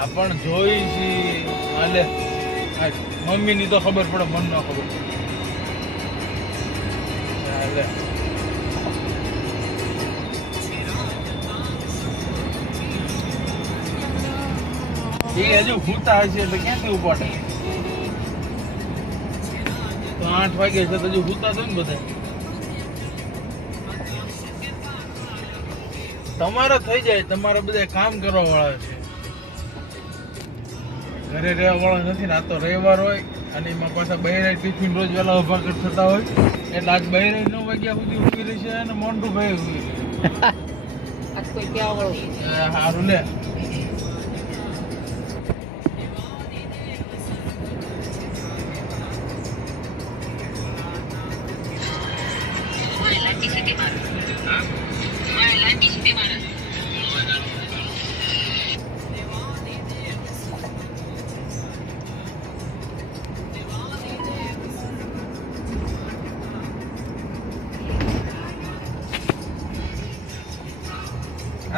આપણ જોઈ છે હાલે મમ્મી ની તો ખબર પડે મન ન ખબર હાલે એ હજુ ભૂતા હશે એટલે ક્યાંથી ઉપાડે તો 8 વાગે છે તો હજુ ભૂતા તો ને બધા તમારે થઈ જાય તમારે બધા કામ કરવા વાળા છે ઘરે રહેવા વાળા નથી ને આ તો રવિવાર હોય અને એમાં પાછા બહેરા ટિફિન રોજ વહેલા ઉભા થતા હોય એટલે આજ બહેરા 9 વાગ્યા સુધી ઉભી રહી છે અને મોન્ટુ ભાઈ ઉભી આજ કોઈ ક્યાં વાળો સારું લે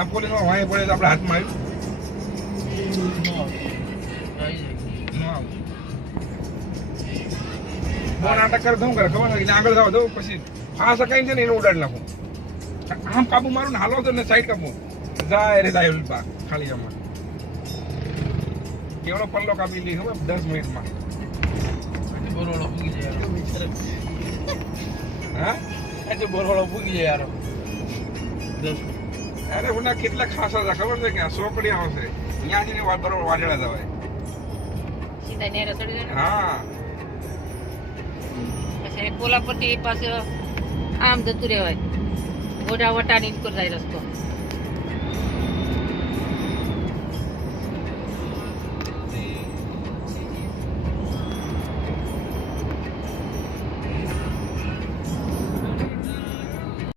આ પોલીસ માં વાંહે પડે તો આપણે હાથમાં આવ્યું બહુ નાટક કરે શું કરે ખબર નથી આગળ જવા દઉં પછી ફાસ શકાય છે ને એને ઉડાડી નાખું આમ કાબુ મારું ને હાલો તો ને સાઈડ કાપું જાય રે જાય ખાલી આમાં કેવડો પલ્લો કાપી લી ખબર 10 મિનિટમાં બોરવાળો પૂગી જાય હા આજે બોરવાળો પૂગી જાય યાર 10 અરે ઉના કેટલા ખાસા હતા ખબર છે કે આ સોકડી આવશે ત્યાં જઈને બરોબર વાજડા જવાય સીધા નેરે ચડી જાય હા પછી પોલા પરથી પાછો આમ જતું રહેવાય ગોડા વટાની નીકળ જાય રસ્તો